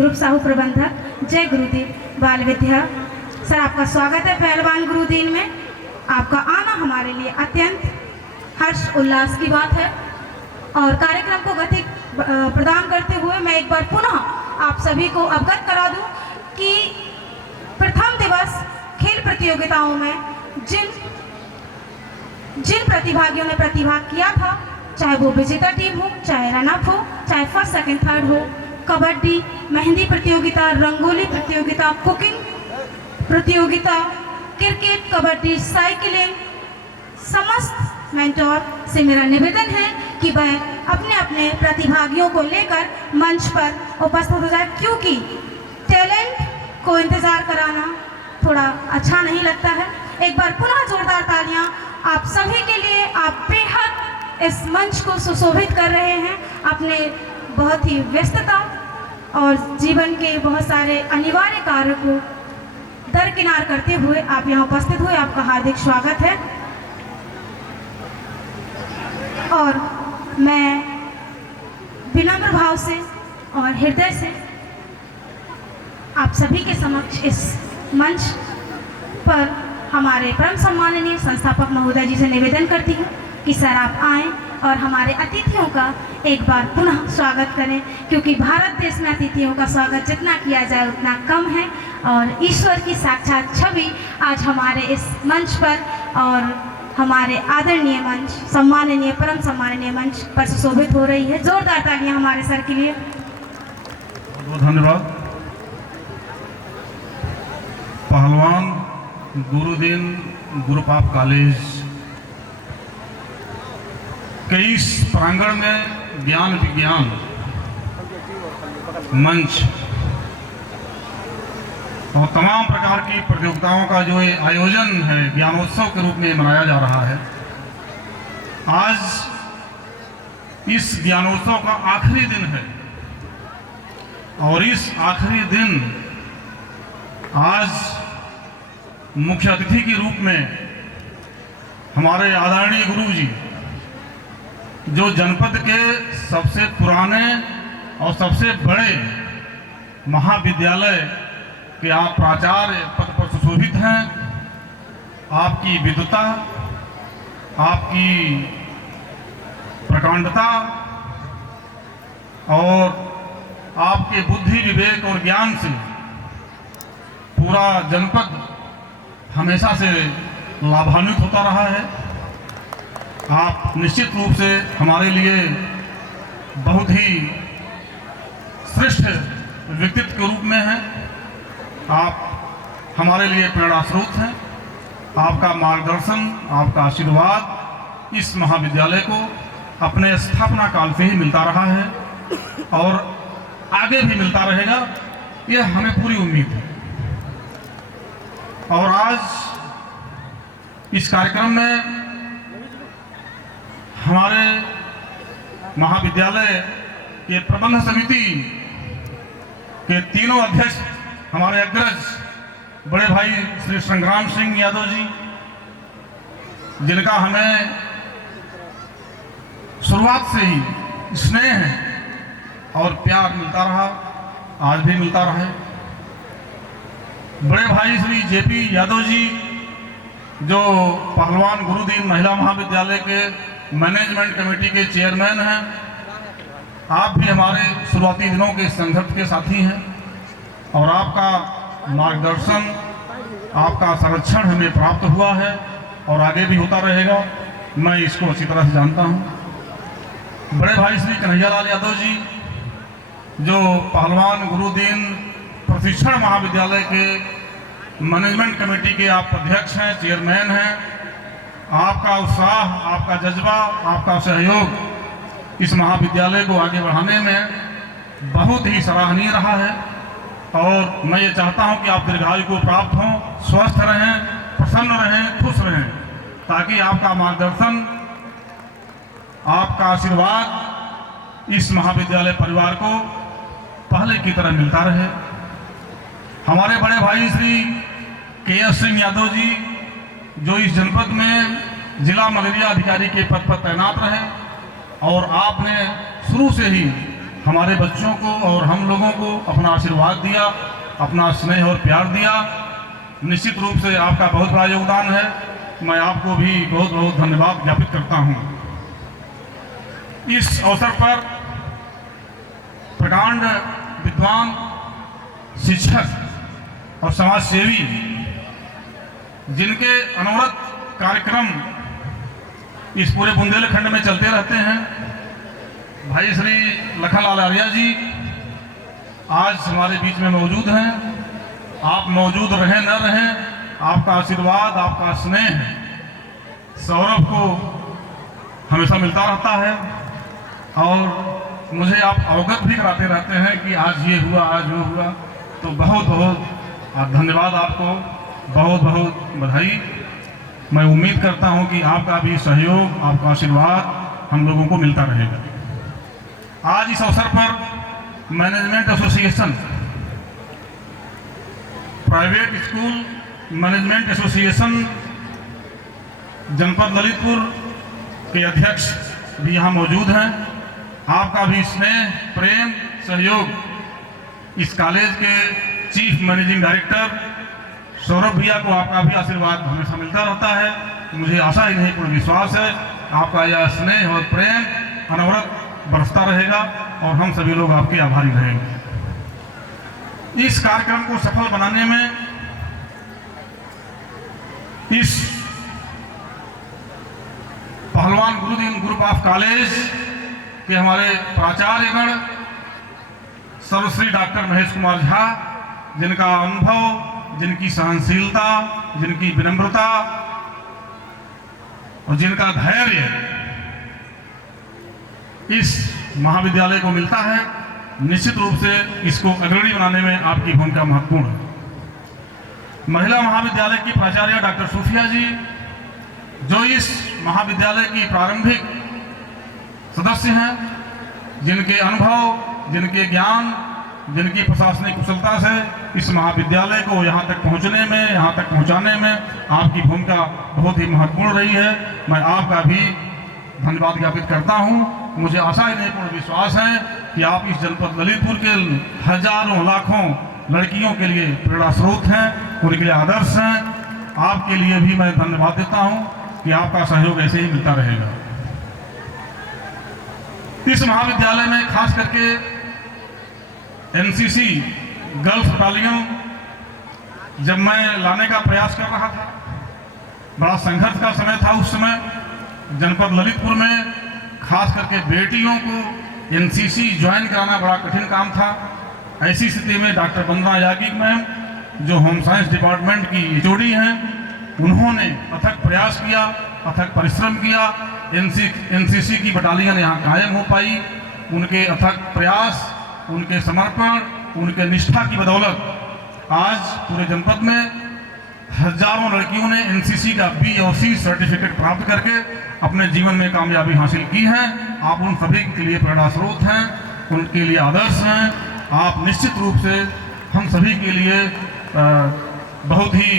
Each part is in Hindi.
ध्रुव साहू प्रबंधक, जय गुरुदेव बाल विद्या। सर आपका स्वागत है पहलवान गुरुदीन में। आपका आना हमारे लिए अत्यंत हर्ष उल्लास की बात है और कार्यक्रम को गति प्रदान करते हुए मैं एक बार पुनः आप सभी को अवगत करा दूं कि प्रथम दिवस खेल प्रतियोगिताओं में जिन प्रतिभागियों ने प्रतिभाग किया था, चाहे वो विजेता टीम हो, चाहे रनअप हो, चाहे फर्स्ट सेकंड थर्ड हो, कबड्डी, मेहंदी प्रतियोगिता, रंगोली प्रतियोगिता, कुकिंग प्रतियोगिता, क्रिकेट, कबड्डी, साइकिलिंग, समस्त मेंटोर से मेरा निवेदन है कि वह अपने अपने प्रतिभागियों को लेकर मंच पर उपस्थित हो जाए, क्योंकि टैलेंट को इंतज़ार कराना थोड़ा अच्छा नहीं लगता है। एक बार पुनः जोरदार तालियां आप सभी के लिए। आप बेहद इस मंच को सुशोभित कर रहे हैं। अपने बहुत ही व्यस्तता और जीवन के बहुत सारे अनिवार्य कार्य को दरकिनार करते हुए आप यहाँ उपस्थित हुए, आपका हार्दिक स्वागत है। और मैं विनम्र भाव से और हृदय से आप सभी के समक्ष इस मंच पर हमारे परम सम्माननीय संस्थापक महोदय जी से निवेदन करती हूँ कि सर आप आएँ और हमारे अतिथियों का एक बार पुनः स्वागत करें, क्योंकि भारत देश में अतिथियों का स्वागत जितना किया जाए उतना कम है और ईश्वर की साक्षात छवि आज हमारे इस मंच पर और हमारे आदरणीय मंच, सम्माननीय परम सम्माननीय मंच पर सुशोभित हो रही है। जोरदार तालियां हमारे सर के लिए। बहुत बहुत धन्यवाद। पहलवान गुरुदीन गुरुपाप कॉलेज के इस प्रांगण में ज्ञान विज्ञान मंच और तमाम प्रकार की प्रतियोगिताओं का जो आयोजन है ज्ञानोत्सव के रूप में मनाया जा रहा है। आज इस ज्ञानोत्सव का आखिरी दिन है और इस आखिरी दिन आज मुख्य अतिथि के रूप में हमारे आदरणीय गुरु जी, जो जनपद के सबसे पुराने और सबसे बड़े महाविद्यालय के आप प्राचार्य पद पर सुशोभित हैं। आपकी विद्वता, आपकी प्रकांडता और आपके बुद्धि, विवेक और ज्ञान से पूरा जनपद हमेशा से लाभान्वित होता रहा है। आप निश्चित रूप से हमारे लिए बहुत ही श्रेष्ठ व्यक्तित्व के रूप में हैं। आप हमारे लिए प्रेरणा स्रोत हैं। आपका मार्गदर्शन, आपका आशीर्वाद इस महाविद्यालय को अपने स्थापना काल से ही मिलता रहा है और आगे भी मिलता रहेगा, यह हमें पूरी उम्मीद है। और आज इस कार्यक्रम में हमारे महाविद्यालय के प्रबंध समिति के तीनों अध्यक्ष, हमारे अग्रज बड़े भाई श्री संग्राम सिंह यादव जी, जिनका हमें शुरुआत से ही स्नेह है और प्यार मिलता रहा, आज भी मिलता रहे। बड़े भाई श्री जेपी यादव जी, जो पहलवान गुरुदीन महिला महाविद्यालय के मैनेजमेंट कमेटी के चेयरमैन हैं। आप भी हमारे शुरुआती दिनों के संघर्ष के साथी हैं और आपका मार्गदर्शन, आपका संरक्षण हमें प्राप्त हुआ है और आगे भी होता रहेगा, मैं इसको अच्छी तरह से जानता हूं। बड़े भाई श्री कन्हैयालाल यादव जी, जो पहलवान गुरुदीन प्रशिक्षण महाविद्यालय के मैनेजमेंट कमेटी के आप अध्यक्ष हैं, चेयरमैन हैं। आपका उत्साह, आपका जज्बा, आपका सहयोग इस महाविद्यालय को आगे बढ़ाने में बहुत ही सराहनीय रहा है और मैं ये चाहता हूं कि आप दीर्घायु को प्राप्त हों, स्वस्थ रहें, प्रसन्न रहें, खुश रहें, ताकि आपका मार्गदर्शन, आपका आशीर्वाद इस महाविद्यालय परिवार को पहले की तरह मिलता रहे। हमारे बड़े भाई श्री के.एस. सिंह यादव जी, जो इस जनपद में जिला मलेरिया अधिकारी के पद पर तैनात रहे और आपने शुरू से ही हमारे बच्चों को और हम लोगों को अपना आशीर्वाद दिया, अपना स्नेह और प्यार दिया। निश्चित रूप से आपका बहुत बड़ा योगदान है। मैं आपको भी बहुत बहुत धन्यवाद ज्ञापित करता हूँ। इस अवसर पर प्रकांड विद्वान, शिक्षक और समाज सेवी जिनके अनवरत कार्यक्रम इस पूरे बुंदेलखंड में चलते रहते हैं, भाई श्री लखनलाल आर्या जी आज हमारे बीच में मौजूद हैं। आप मौजूद रहें न रहें, आपका आशीर्वाद, आपका स्नेह सौरभ को हमेशा मिलता रहता है और मुझे आप अवगत भी कराते रहते हैं कि आज ये हुआ, आज वो हुआ। तो बहुत बहुत धन्यवाद आपको, बहुत बहुत बधाई। मैं उम्मीद करता हूं कि आपका भी सहयोग, आपका आशीर्वाद हम लोगों को मिलता रहेगा। आज इस अवसर पर management association, private school management association जनपद ललितपुर के अध्यक्ष भी यहाँ मौजूद हैं। आपका भी स्नेह, प्रेम, सहयोग इस कॉलेज के चीफ मैनेजिंग डायरेक्टर सौरभ भैया को आपका भी आशीर्वाद हमेशा मिलता रहता है। मुझे आशा ही नहीं, पूर्ण विश्वास है आपका यह स्नेह और प्रेम अनवरत बरसता रहेगा और हम सभी लोग आपके आभारी रहेंगे। इस कार्यक्रम को सफल बनाने में इस पहलवान गुरुदीन ग्रुप ऑफ कॉलेज के हमारे प्राचार्यगण सर्वश्री डॉक्टर महेश कुमार झा, जिनका अनुभव, जिनकी सहनशीलता, जिनकी विनम्रता और जिनका धैर्य इस महाविद्यालय को मिलता है, निश्चित रूप से इसको अग्रणी बनाने में आपकी भूमिका महत्वपूर्ण है। महिला महाविद्यालय की प्राचार्य डॉक्टर सूफिया जी, जो इस महाविद्यालय की प्रारंभिक सदस्य हैं, जिनके अनुभव, जिनके ज्ञान, जिनकी प्रशासनिक कुशलता से इस महाविद्यालय को यहाँ तक पहुँचने में, यहाँ तक पहुँचाने में आपकी भूमिका बहुत ही महत्वपूर्ण रही है। मैं आपका भी धन्यवाद ज्ञापित करता हूँ। मुझे आशा ही नहीं, पूर्ण विश्वास है कि आप इस जनपद ललितपुर के हजारों लाखों लड़कियों के लिए प्रेरणा स्रोत हैं, उनके लिए आदर्श हैं। आपके लिए भी मैं धन्यवाद देता हूं कि आपका सहयोग ऐसे ही मिलता रहेगा। इस महाविद्यालय में खास करके एनसीसी गर्ल्स बटालियन जब मैं लाने का प्रयास कर रहा था, बड़ा संघर्ष का समय था उस समय। जनपद ललितपुर में खास करके बेटियों को एनसीसी ज्वाइन कराना बड़ा कठिन काम था। ऐसी स्थिति में डॉक्टर वंदना याज्ञिक मैम, जो होम साइंस डिपार्टमेंट की एचओडी हैं, उन्होंने अथक प्रयास किया, अथक परिश्रम किया। एनसीसी की बटालियन यहाँ कायम हो पाई। उनके अथक प्रयास, उनके समर्पण, उनके निष्ठा की बदौलत आज पूरे जनपद में हजारों लड़कियों ने एनसीसी का बी और सी सर्टिफिकेट प्राप्त करके अपने जीवन में कामयाबी हासिल की है। आप उन सभी के लिए प्रेरणा स्रोत हैं, उनके लिए आदर्श हैं। आप निश्चित रूप से हम सभी के लिए बहुत ही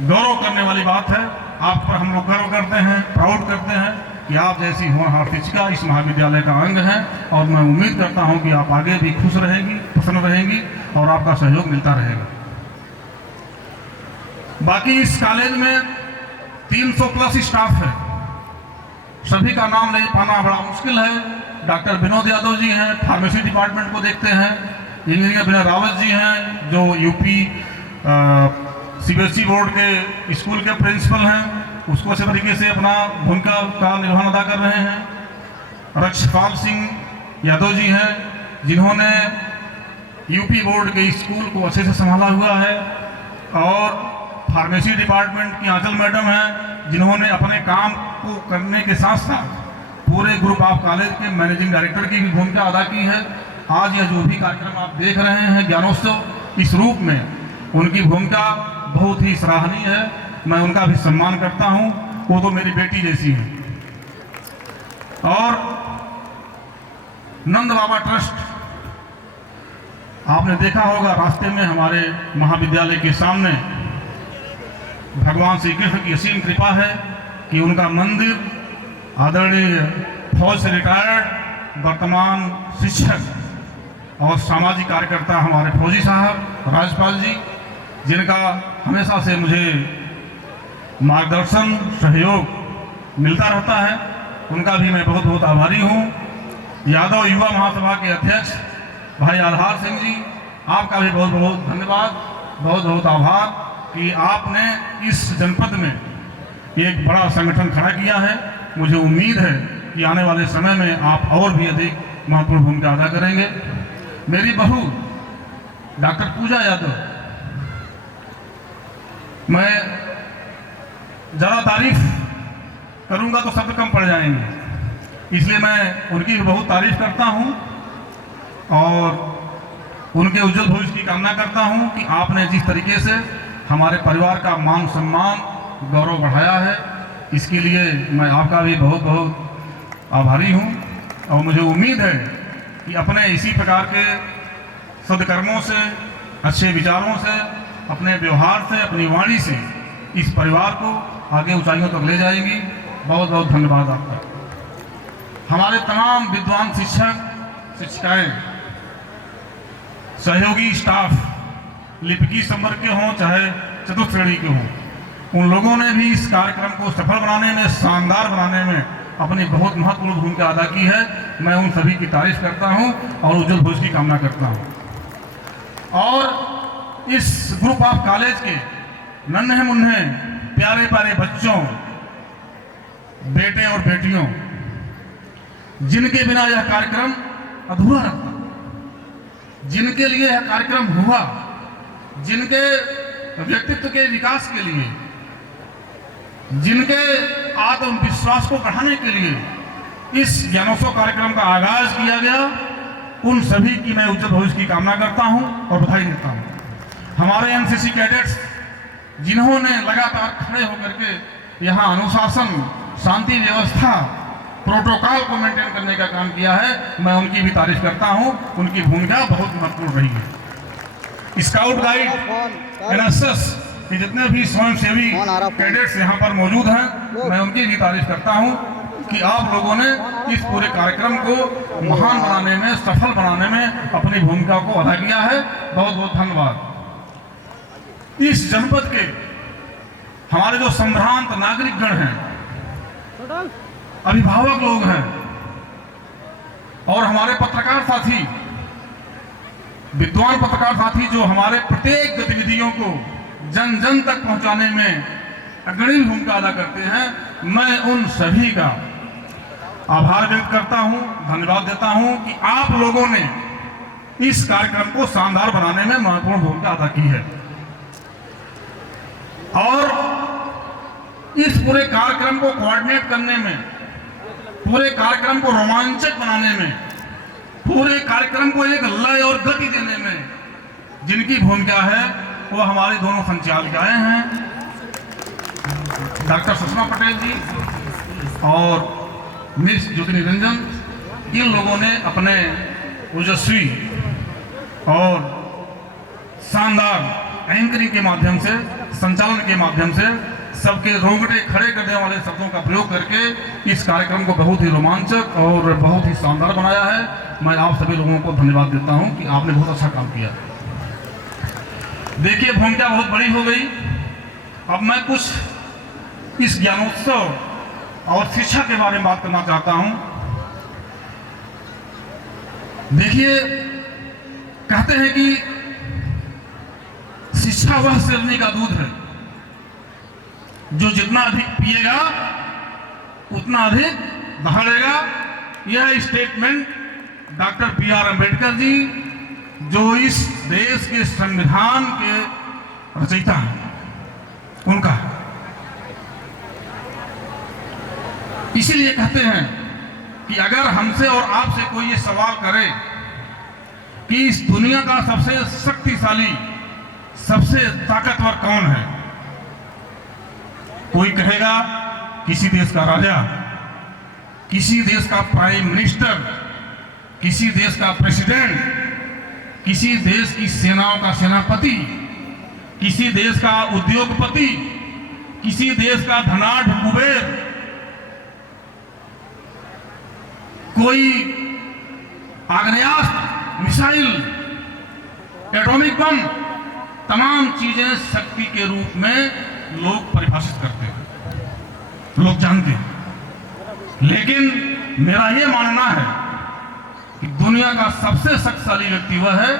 गौरव करने वाली बात है। आप पर हम लोग गर्व करते हैं, प्राउड करते हैं कि आप जैसी होनहार शिक्षिका इस महाविद्यालय का अंग है। और मैं उम्मीद करता हूं कि आप आगे भी खुश रहेंगी, प्रसन्न रहेंगी और आपका सहयोग मिलता रहेगा। बाकी इस कॉलेज में 300 प्लस स्टाफ है, सभी का नाम नहीं पाना बड़ा मुश्किल है। डॉक्टर विनोद यादव जी हैं, फार्मेसी डिपार्टमेंट को देखते हैं। इंजीनियर विनय रावत जी हैं, जो यूपी सीबीएसई बोर्ड के स्कूल के प्रिंसिपल हैं, उसको अच्छे तरीके से अपना भूमिका का निर्वहन अदा कर रहे हैं। रक्षपाल सिंह यादव जी हैं, जिन्होंने यूपी बोर्ड के स्कूल को अच्छे से संभाला हुआ है। और फार्मेसी डिपार्टमेंट की आंचल मैडम हैं, जिन्होंने अपने काम को करने के साथ साथ पूरे ग्रुप ऑफ कॉलेज के मैनेजिंग डायरेक्टर की भी भूमिका अदा की है। आज यह जो भी कार्यक्रम आप देख रहे हैं, ज्ञानोत्सव, इस रूप में उनकी भूमिका बहुत ही सराहनीय है। मैं उनका भी सम्मान करता हूं, वो तो मेरी बेटी जैसी है। और नंद बाबा ट्रस्ट, आपने देखा होगा रास्ते में हमारे महाविद्यालय के सामने भगवान श्री कृष्ण की असीम कृपा है कि उनका मंदिर आदरणीय फौज से रिटायर्ड वर्तमान शिक्षक और सामाजिक कार्यकर्ता हमारे फौजी साहब राजपाल जी, जिनका हमेशा से मुझे मार्गदर्शन सहयोग मिलता रहता है, उनका भी मैं बहुत बहुत आभारी हूँ। यादव युवा महासभा के अध्यक्ष भाई आधार सिंह जी, आपका भी बहुत बहुत धन्यवाद, बहुत बहुत आभार कि आपने इस जनपद में एक बड़ा संगठन खड़ा किया है। मुझे उम्मीद है कि आने वाले समय में आप और भी अधिक महत्वपूर्ण भूमिका अदा करेंगे। मेरी बहू डॉक्टर पूजा यादव, मैं ज़्यादा तारीफ करूंगा तो शब्द कम पड़ जाएंगे, इसलिए मैं उनकी बहुत तारीफ करता हूं और उनके उज्जवल भविष्य की कामना करता हूं कि आपने जिस तरीके से हमारे परिवार का मान सम्मान गौरव बढ़ाया है, इसके लिए मैं आपका भी बहुत बहुत आभारी हूं। और मुझे उम्मीद है कि अपने इसी प्रकार के सद्कर्मों से, अच्छे विचारों से, अपने व्यवहार से, अपनी वाणी से इस परिवार को आगे ऊंचाइयों तक ले जाएंगी। बहुत बहुत धन्यवाद आपका। हमारे तमाम विद्वान शिक्षक शिक्षिकाएं, सहयोगी स्टाफ, लिपिकी संवर्ग के हों चाहे चतुर्थ श्रेणी के हों, उन लोगों ने भी इस कार्यक्रम को सफल बनाने में, शानदार बनाने में अपनी बहुत महत्वपूर्ण भूमिका अदा की है। मैं उन सभी की तारीफ करता हूं और उज्जवल भविष्य की कामना करता हूं। और इस ग्रुप ऑफ कॉलेज के नन्हे मुन्ने प्यारे प्यारे बच्चों, बेटे और बेटियों, जिनके बिना यह कार्यक्रम अधूरा रहता, जिनके लिए यह कार्यक्रम हुआ, जिनके व्यक्तित्व के विकास के लिए, जिनके आत्मविश्वास को बढ़ाने के लिए इस ज्ञानोत्सव कार्यक्रम का आगाज किया गया, उन सभी की मैं उज्जवल भविष्य की कामना करता हूं और बधाई देता हूं। हमारे एनसीसी कैडेट्स जिन्होंने लगातार खड़े होकर के यहाँ अनुशासन, शांति व्यवस्था, प्रोटोकॉल को मेंटेन करने का काम किया है, मैं उनकी भी तारीफ करता हूं। उनकी भूमिका बहुत महत्वपूर्ण रही है। स्काउट गाइड, एनएसएस के जितने भी स्वयंसेवी कैडेट्स यहाँ पर मौजूद हैं, मैं उनकी भी तारीफ करता हूं कि आप लोगों ने इस पूरे कार्यक्रम को महान बनाने में, सफल बनाने में अपनी भूमिका को अदा किया है। बहुत बहुत धन्यवाद। इस जनपद के हमारे जो संभ्रांत नागरिकगण हैं, अभिभावक लोग हैं और हमारे पत्रकार साथी, विद्वान पत्रकार साथी जो हमारे प्रत्येक गतिविधियों को जन जन तक पहुंचाने में अग्रणी भूमिका अदा करते हैं, मैं उन सभी का आभार व्यक्त करता हूं, धन्यवाद देता हूं कि आप लोगों ने इस कार्यक्रम को शानदार बनाने में महत्वपूर्ण भूमिका अदा की है। और इस पूरे कार्यक्रम को कोऑर्डिनेट करने में, पूरे कार्यक्रम को रोमांचक बनाने में, पूरे कार्यक्रम को एक लय और गति देने में जिनकी भूमिका है वो हमारी दोनों संचालिकाएं हैं, डॉक्टर सुषमा पटेल जी और मिस ज्योति निरंजन। इन लोगों ने अपने ओजस्वी और शानदार एंकरिंग के माध्यम से, संचालन के माध्यम से, सबके रोंगटे खड़े करने वाले शब्दों का प्रयोग करके इस कार्यक्रम को बहुत ही रोमांचक और बहुत ही शानदार बनाया है। मैं आप सभी लोगों को धन्यवाद देता हूं कि आपने बहुत अच्छा काम किया। देखिए, भूमिका बहुत बड़ी हो गई। अब मैं कुछ इस ज्ञानोत्सव और शिक्षा के बारे में बात करना चाहता हूं। देखिए, कहते हैं कि शिक्षा वह शेरनी का दूध है जो जितना अधिक पिएगा उतना अधिक दहाड़ेगा। यह statement doctor B R. Ambedkar ji, जो इस देश के संविधान के रचयिता हैं, उनका है। इसीलिए कहते हैं कि अगर हमसे और आपसे कोई ये सवाल करे कि इस दुनिया का सबसे शक्तिशाली, सबसे ताकतवर कौन है, कोई कहेगा किसी देश का राजा, किसी देश का प्राइम मिनिस्टर, किसी देश का प्रेसिडेंट, किसी देश की सेनाओं का सेनापति, किसी देश का उद्योगपति, किसी देश का धनाढ़ कुबेर, कोई आग्नेयास्त्र, मिसाइल, एटॉमिक बम, तमाम चीजें शक्ति के रूप में लोग परिभाषित करते हैं, लोग जानते हैं। लेकिन मेरा यह मानना है कि दुनिया का सबसे शक्तिशाली व्यक्ति वह है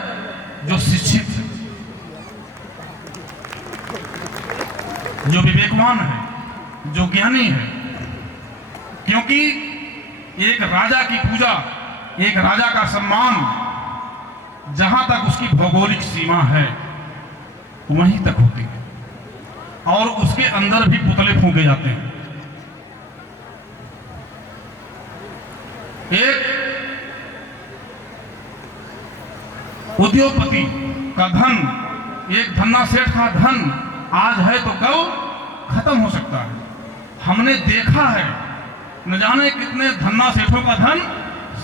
जो शिक्षित है, जो विवेकवान है, जो ज्ञानी है। क्योंकि एक राजा की पूजा, एक राजा का सम्मान जहां तक उसकी भौगोलिक सीमा है वहीं तक होती है, और उसके अंदर भी पुतले फूंके जाते हैं। एक उद्योगपति का धन, एक धन्ना सेठ का धन आज है तो कल खत्म हो सकता है। हमने देखा है न जाने कितने धन्ना सेठों का धन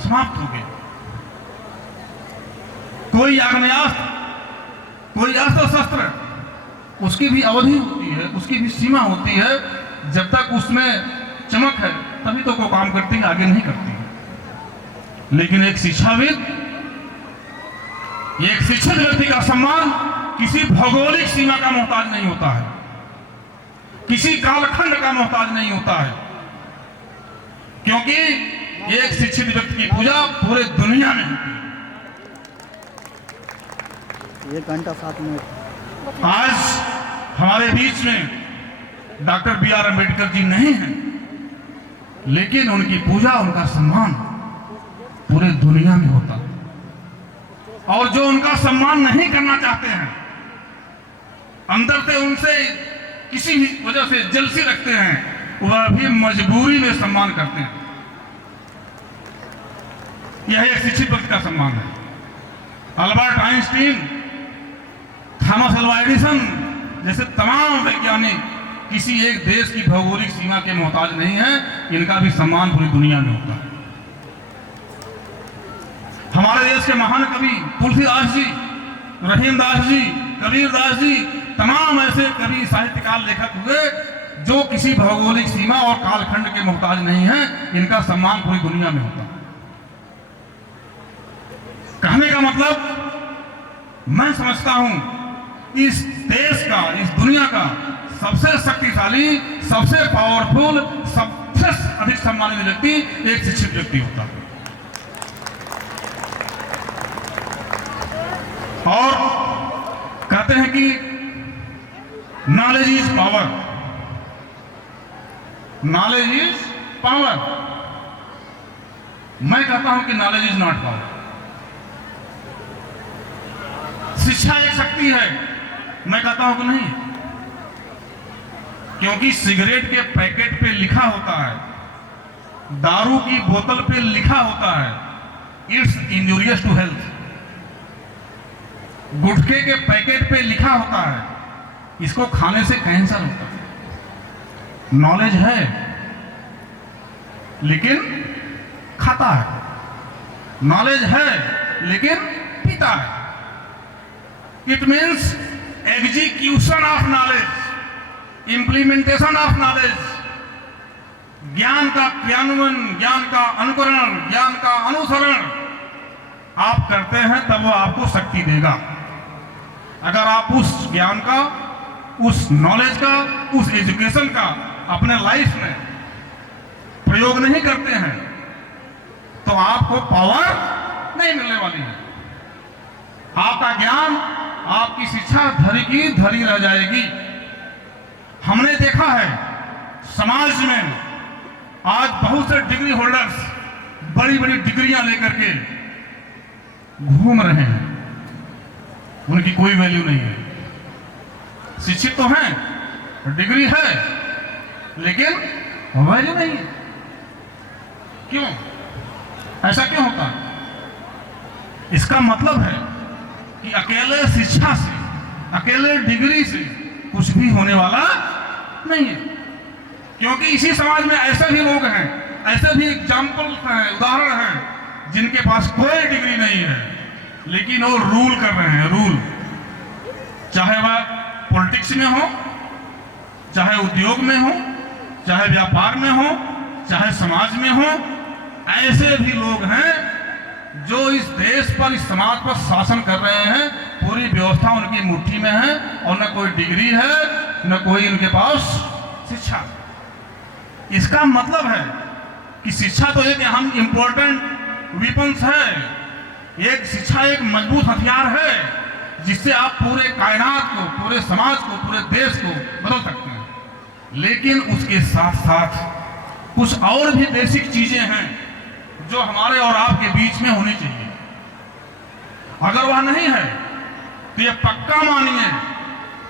समाप्त हो गया। कोई आग्नेयास्त्र, कोई अस्त्र शस्त्र, उसकी भी अवधि होती है, उसकी भी सीमा होती है। जब तक उसमें चमक है तभी तो वो काम करती है, आगे नहीं करती है। लेकिन एक शिक्षाविद, एक शिक्षित व्यक्ति का सम्मान किसी भौगोलिक सीमा का मोहताज नहीं होता है, किसी कालखंड का मोहताज नहीं होता है। क्योंकि एक शिक्षित व्यक्ति की पूजा पूरे दुनिया में होती है। 1 घंटा 7 मिनट। आज हमारे बीच में डॉक्टर B.R. अम्बेडकर जी नहीं हैं, लेकिन उनकी पूजा, उनका सम्मान पूरे दुनिया में होता है। और जो उनका सम्मान नहीं करना चाहते हैं, अंदर से उनसे किसी भी वजह से जेलसी रखते हैं, वह भी मजबूरी में सम्मान करते हैं। यह एक शिक्षित व्यक्ति का सम्मान है। Albert Einstein, Thomas Alva Edison जैसे तमाम वैज्ञानिक किसी एक देश की भौगोलिक सीमा के मोहताज नहीं है, इनका भी सम्मान पूरी दुनिया में होता है। हमारे देश के महान कवि तुलसीदास जी, रहीमदास जी, कबीरदास जी, तमाम ऐसे कवि, साहित्यकार, लेखक हुए जो किसी भौगोलिक सीमा और कालखंड के मोहताज नहीं हैं। इनका सम्मान पूरी दुनिया में होता है। कहने का मतलब, मैं समझता हूं इस देश का, इस दुनिया का सबसे शक्तिशाली, सबसे पावरफुल, सबसे अधिक सम्मानित व्यक्ति एक शिक्षित व्यक्ति होता है। और कहते हैं कि knowledge is power, knowledge is power. मैं कहता हूं कि नॉलेज इज नॉट पावर। शिक्षा एक शक्ति है, मैं कहता हूं कि नहीं, क्योंकि सिगरेट के पैकेट पे लिखा होता है, दारू की बोतल पे लिखा होता है इट्स इंजूरियस टू हेल्थ, गुटखे के पैकेट पे लिखा होता है इसको खाने से कैंसर होता है। नॉलेज है लेकिन खाता है, नॉलेज है लेकिन पीता है। It means execution of knowledge, implementation of knowledge. ज्ञान का क्रियान्वयन, ज्ञान का अनुकरण, ज्ञान का अनुसरण आप करते हैं तब वो आपको शक्ति देगा। अगर आप उस ज्ञान का, उस नॉलेज का, उस एजुकेशन का अपने लाइफ में प्रयोग नहीं करते हैं तो आपको पावर नहीं मिलने वाली है। आपका ज्ञान, आपकी शिक्षा धरी की धरी रह जाएगी। हमने देखा है समाज में आज बहुत से डिग्री होल्डर्स बड़ी बड़ी डिग्रियां लेकर के घूम रहे हैं, उनकी कोई वैल्यू नहीं है। शिक्षित तो हैं, डिग्री है, लेकिन वैल्यू नहीं है। क्यों? ऐसा क्यों होता है? इसका मतलब है कि अकेले शिक्षा से, अकेले डिग्री से कुछ भी होने वाला नहीं है। क्योंकि इसी समाज में ऐसे भी लोग हैं, ऐसे भी एग्जाम्पल हैं, उदाहरण हैं जिनके पास कोई डिग्री नहीं है लेकिन वो रूल कर रहे हैं। रूल, चाहे वह पॉलिटिक्स में हो, चाहे उद्योग में हो, चाहे व्यापार में हो, चाहे समाज में हो, ऐसे भी लोग हैं जो इस देश पर, इस समाज पर शासन कर रहे हैं, पूरी व्यवस्था उनकी मुट्ठी में है और न कोई डिग्री है, न कोई उनके पास शिक्षा। इसका मतलब है कि शिक्षा तो एक अहम इम्पोर्टेंट वेपन्स है। एक शिक्षा एक मजबूत हथियार है जिससे आप पूरे कायनात को, पूरे समाज को, पूरे देश को बदल सकते हैं। लेकिन उसके साथ साथ कुछ और भी बेसिक चीजें हैं जो हमारे और आपके बीच में होनी चाहिए। अगर वह नहीं है तो ये पक्का मानिए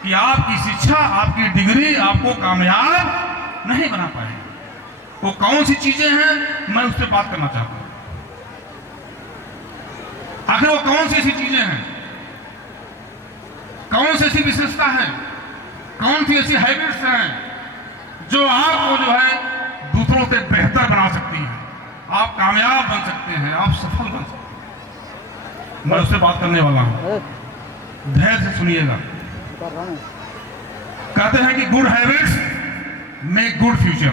कि आपकी शिक्षा, आपकी डिग्री आपको कामयाब नहीं बना पाएगी। वो कौन सी चीजें हैं, मैं उस पर बात करना चाहता हूं। आखिर वो कौन सी ऐसी चीजें हैं, कौन सी ऐसी विशेषता है, कौन सी ऐसी हैबिट्स हैं जो आपको जो है दूसरों से बेहतर बना सकती है, आप कामयाब बन सकते हैं, आप सफल बन सकते हैं। मैं उससे बात करने वाला हूं, धैर्य से सुनिएगा। कहते हैं कि good habits make good future.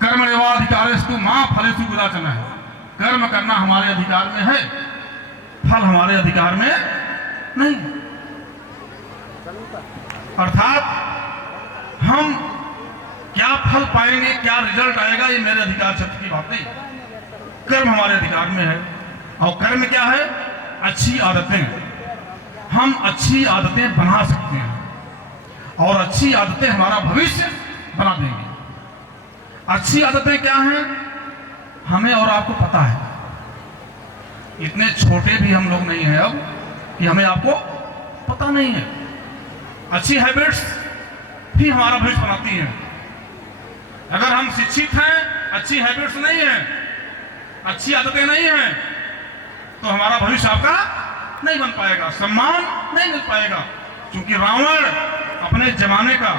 कर्मण्येवाधिकारस्तु मा फलेषु कदाचन है। कर्म करना हमारे अधिकार में है, फल हमारे अधिकार में नहीं। अर्थात हम क्या फल पाएंगे, क्या रिजल्ट आएगा, ये मेरे अधिकार क्षेत्र की बात नहीं। कर्म हमारे अधिकार में है। और कर्म क्या है? अच्छी आदतें। हम अच्छी आदतें बना सकते हैं और अच्छी आदतें हमारा भविष्य बना देंगे। अच्छी आदतें क्या हैं, हमें और आपको पता है। इतने छोटे भी हम लोग नहीं हैं अब कि हमें आपको पता नहीं है। अच्छी हैबिट्स भी हमारा भविष्य बनाती हैं। अगर हम शिक्षित हैं, अच्छी हैबिट्स नहीं है, अच्छी आदतें नहीं हैं, तो हमारा भविष्य आपका नहीं बन पाएगा, सम्मान नहीं मिल पाएगा। क्योंकि रावण अपने जमाने का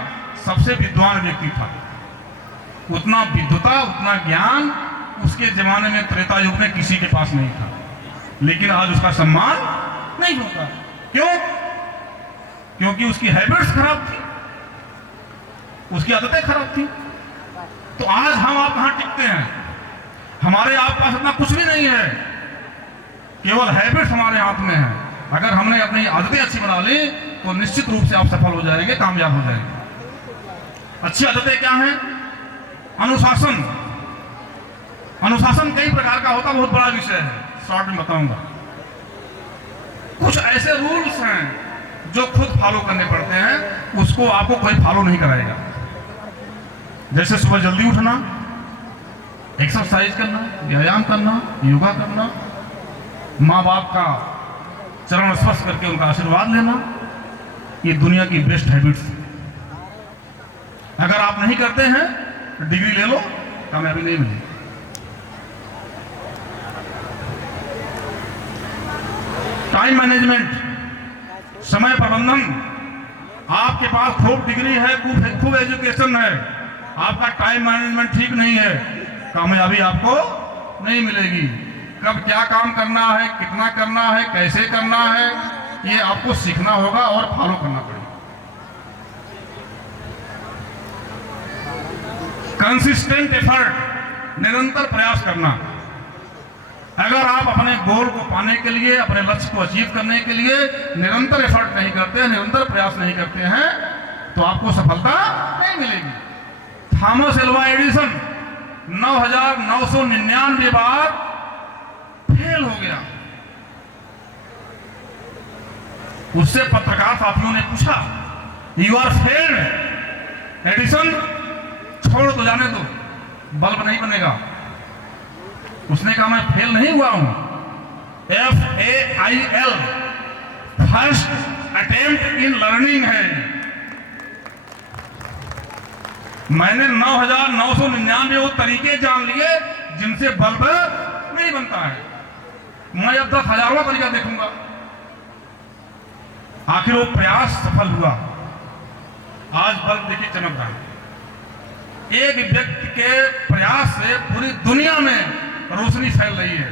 सबसे विद्वान व्यक्ति था। उतना विद्वता, उतना ज्ञान उसके जमाने में, त्रेता युग में किसी के पास नहीं था। लेकिन आज उसका सम्मान नहीं होता। क्यों? क्योंकि उसकी हैबिट्स खराब थी, उसकी आदतें खराब थी। तो आज हम आप कहां टिकते हैं? हमारे आप पास इतना कुछ भी नहीं है, केवल हैबिट्स हमारे हाथ में है। अगर हमने अपनी आदतें अच्छी बना ली तो निश्चित रूप से आप सफल हो जाएंगे, कामयाब हो जाएंगे। अच्छी आदतें क्या हैं? अनुशासन। अनुशासन कई प्रकार का होता, बहुत बड़ा विषय है, शॉर्ट में बताऊंगा। कुछ ऐसे रूल्स हैं जो खुद फॉलो करने पड़ते हैं, उसको आपको कोई फॉलो नहीं कराएगा। जैसे सुबह जल्दी उठना, एक्सरसाइज करना, व्यायाम करना, योगा करना, माँ बाप का चरण स्पर्श करके उनका आशीर्वाद लेना, ये दुनिया की बेस्ट हैबिट्स। अगर आप नहीं करते हैं, डिग्री ले लो, कामयाबी नहीं मिलेगी। टाइम मैनेजमेंट, समय प्रबंधन। आपके पास खूब डिग्री है, खूब एजुकेशन है, आपका टाइम मैनेजमेंट ठीक नहीं है, कामयाबी आपको नहीं मिलेगी। कब क्या काम करना है, कितना करना है, कैसे करना है, ये आपको सीखना होगा और फॉलो करना पड़ेगा। कंसिस्टेंट एफर्ट, निरंतर प्रयास करना। अगर आप अपने गोल को पाने के लिए, अपने लक्ष्य को अचीव करने के लिए निरंतर एफर्ट नहीं करते हैं, निरंतर प्रयास नहीं करते हैं, तो आपको सफलता नहीं मिलेगी। थॉमस एल्वा एडिसन 9,999 बार फेल हो गया। उससे पत्रकार साथियों ने पूछा, यू आर फेल्ड एडिसन, छोड़ दो, जाने दो, बल्ब नहीं बनेगा। उसने कहा, मैं फेल नहीं हुआ हूं, FAIL, first attempt in learning है। मैंने 9,999 वो तरीके जान लिए जिनसे बल्ब नहीं बनता है। मैं अब 10,000वां तरीका देखूंगा। आखिर वो प्रयास सफल हुआ। आज बल्ब देखिए चमक रहा है। एक व्यक्ति के प्रयास से पूरी दुनिया में रोशनी फैल रही है।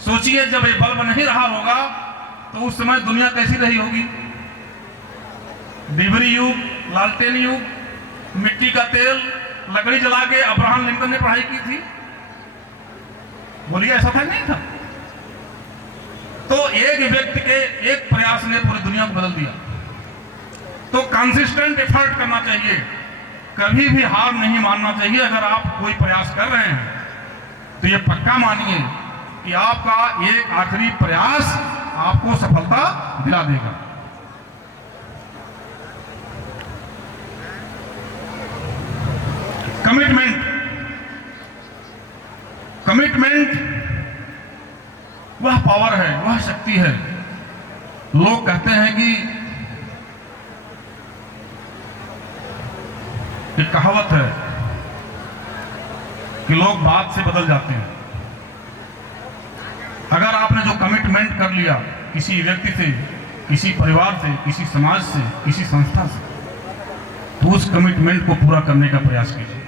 सोचिए, जब ये बल्ब नहीं रहा होगा तो उस समय दुनिया कैसी रही होगी? डिबरी युग, लालटेन युग, मिट्टी का तेल, लकड़ी जला के अब्राहम लिंकन ने पढ़ाई की थी। बोलिए, ऐसा था नहीं था? तो एक व्यक्ति के एक प्रयास ने पूरी दुनिया को बदल दिया। तो कंसिस्टेंट एफर्ट करना चाहिए, कभी भी हार नहीं मानना चाहिए। अगर आप कोई प्रयास कर रहे हैं तो ये पक्का मानिए कि आपका एक आखिरी प्रयास आपको सफलता दिला देगा। कमिटमेंट वह पावर है, वह शक्ति है। लोग कहते हैं कि एक कहावत है कि लोग बात से बदल जाते हैं। अगर आपने जो कमिटमेंट कर लिया किसी व्यक्ति से, किसी परिवार से, किसी समाज से, किसी संस्था से, तो उस कमिटमेंट को पूरा करने का प्रयास कीजिए।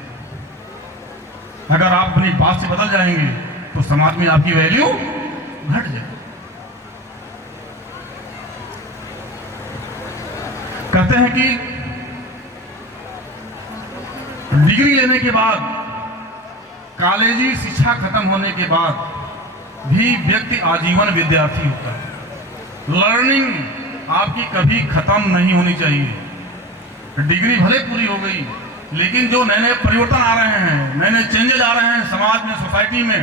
अगर आप अपनी बात से बदल जाएंगे तो समाज में आपकी वैल्यू घट जाएगी। कहते हैं कि डिग्री लेने के बाद, कॉलेजी शिक्षा खत्म होने के बाद भी व्यक्ति आजीवन विद्यार्थी होता है। लर्निंग आपकी कभी खत्म नहीं होनी चाहिए। डिग्री भले पूरी हो गई, लेकिन जो नए नए परिवर्तन आ रहे हैं, नए नए चेंजेस आ रहे हैं समाज में, सोसाइटी में,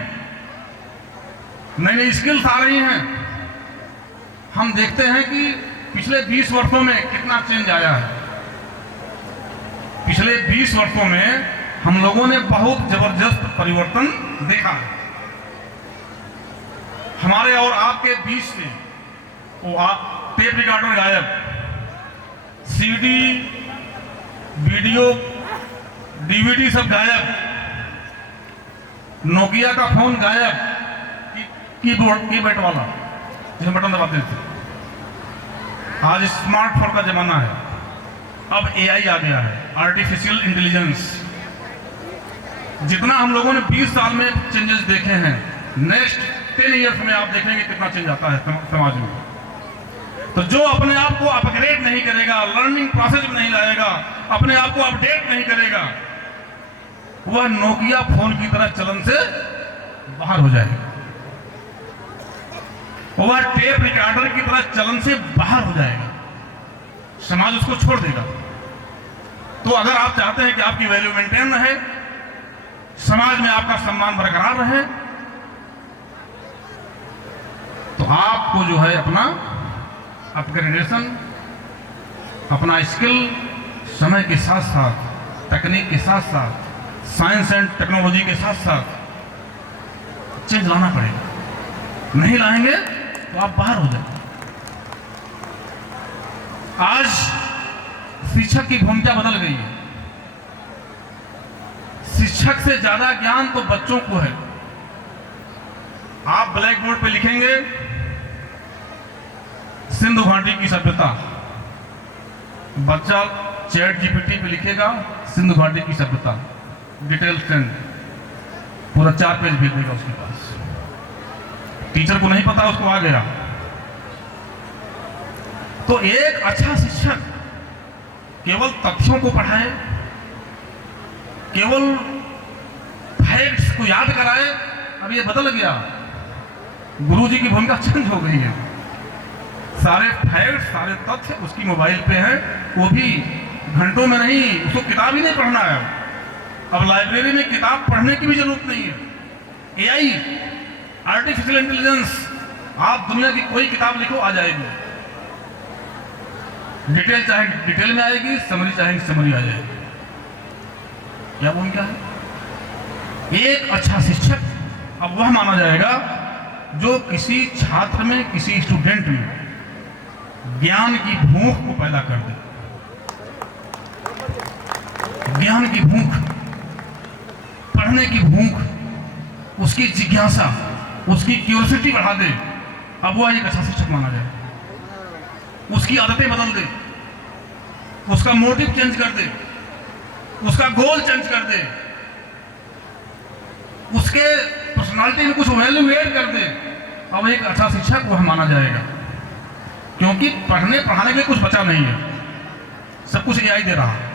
नई नई स्किल्स आ रही हैं। हम देखते हैं कि पिछले 20 वर्षों में कितना चेंज आया है। पिछले 20 वर्षों में हम लोगों ने बहुत जबरदस्त परिवर्तन देखा है। हमारे और आपके बीच से वो टेप रिकॉर्डर गायब, सीडी, वीडियो, डीवीडी सब गायब, नोकिया का फोन गायब, कीबोर्ड वाला जिसमें बटन दबाते थे। आज स्मार्टफोन का जमाना है। अब एआई आ गया है, आर्टिफिशियल इंटेलिजेंस। जितना हम लोगों ने 20 साल में चेंजेस देखे हैं, नेक्स्ट 10 ईयर्स में आप देखेंगे कितना चेंज आता है समाज में। तो जो अपने आप को अपग्रेड नहीं करेगा, लर्निंग प्रोसेस में नहीं लाएगा, अपने आप को अपडेट नहीं करेगा, वह नोकिया फोन की तरह चलन से बाहर हो जाएगा, वह टेप रिकॉर्डर की तरह चलन से बाहर हो जाएगा। समाज उसको छोड़ देगा। तो अगर आप चाहते हैं कि आपकी वैल्यू मेंटेन रहे, समाज में आपका सम्मान बरकरार रहे, तो आपको जो है अपना अपग्रेडेशन, अपना स्किल समय के साथ साथ, तकनीक के साथ साथ, साइंस एंड टेक्नोलॉजी के साथ साथ चेंज लाना पड़ेगा। नहीं लाएंगे तो आप बाहर हो जाएंगे। आज शिक्षक की भूमिका बदल गई है। शिक्षक से ज्यादा ज्ञान तो बच्चों को है। आप ब्लैक बोर्ड पे लिखेंगे सिंधु घाटी की सभ्यता, बच्चा चैट जीपीटी पे लिखेगा सिंधु घाटी की सभ्यता, डिटेल सेंड, पूरा 4 पेज भेज देगा उसके पास। टीचर को नहीं पता, उसको आ गया। तो एक अच्छा शिक्षक केवल तथ्यों को पढ़ाए, केवल फैक्ट्स को याद कराए। अब ये बदल गया, गुरुजी की भूमिका चेंज हो गई है। सारे फैक्ट्स, सारे तथ्य उसकी मोबाइल पे हैं, वो भी घंटों में नहीं, उसको किताब ही नहीं पढ़ना है। अब लाइब्रेरी में किताब पढ़ने की भी जरूरत नहीं है। एआई, आर्टिफिशियल इंटेलिजेंस, आप दुनिया की कोई किताब लिखो आ जाएगी। डिटेल चाहे डिटेल में आएगी, समरी चाहे समरी आ जाएगी। क्या भूमिका है? एक अच्छा शिक्षक अब वह माना जाएगा जो किसी छात्र में, किसी स्टूडेंट में ज्ञान की भूख को पैदा कर दे। ज्ञान की भूख, पढ़ने की भूख, उसकी जिज्ञासा, उसकी क्यूरियोसिटी बढ़ा दे। अब वह एक अच्छा शिक्षक माना जाए। उसकी आदतें बदल दे, उसका मोटिव चेंज कर दे, उसका गोल चेंज कर दे, उसके पर्सनालिटी में कुछ वैल्यू ऐड कर दे। अब एक अच्छा शिक्षक वह माना जाएगा, क्योंकि पढ़ने पढ़ाने के लिए कुछ बचा नहीं है, सब कुछ एआई दे रहा है।